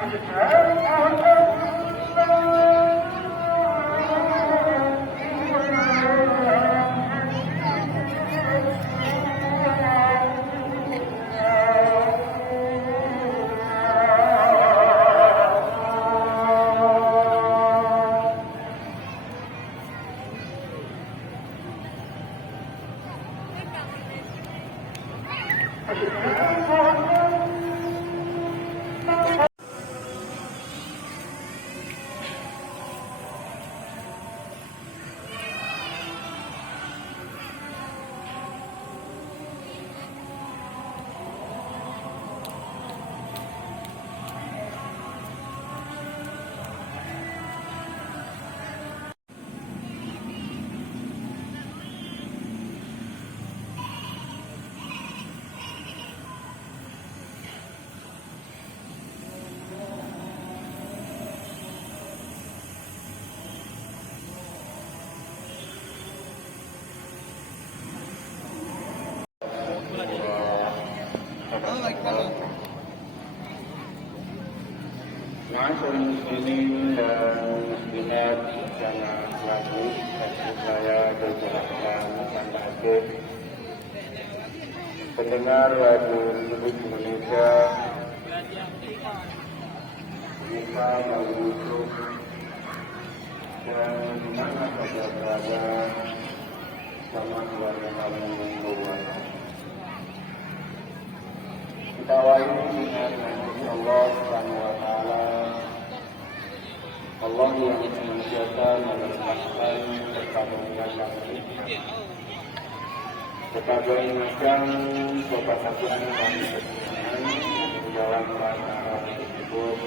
Masyarakat muslimin dan muslimat bersama lagu saya berjalan Anda Aceh, pendengar lagu Republik Indonesia, bisa menutup dan dimana saja berada sama keluarga kami membuat. Kita awali dengan Allah Subhanahu wa Ta'ala, Allah yang senantiasa melimpahkan perkabungan kami, sebagai macam kebahagiaan dan kesenangan di dalam rasa tersebut.